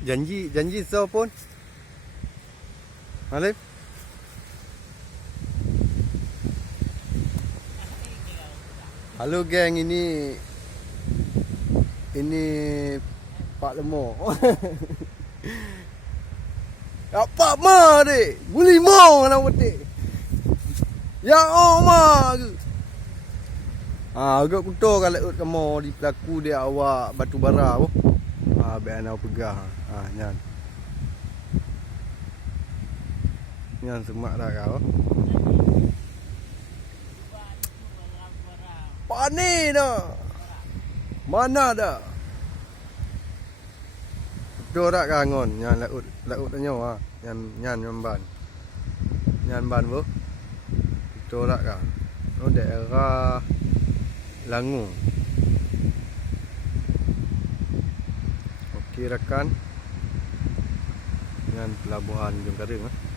Janji so pun. Alif. Halo geng, ini Pak Lemo. Apa ma dek? Buli mau nak petik. Ya ma ke. Agak kuto kalau ut kamu di pelaku dia awak batu bara tu. Biar nak pegang. Nyan. Nyan semak dah kau. Pani dah. Mana dah? Dorak kangon, nyan laut nyo nyan ban. Nyan ban bu. Dorak kan. No daerah Langu. Okey rakan. Nyan pelabuhan Jongkareng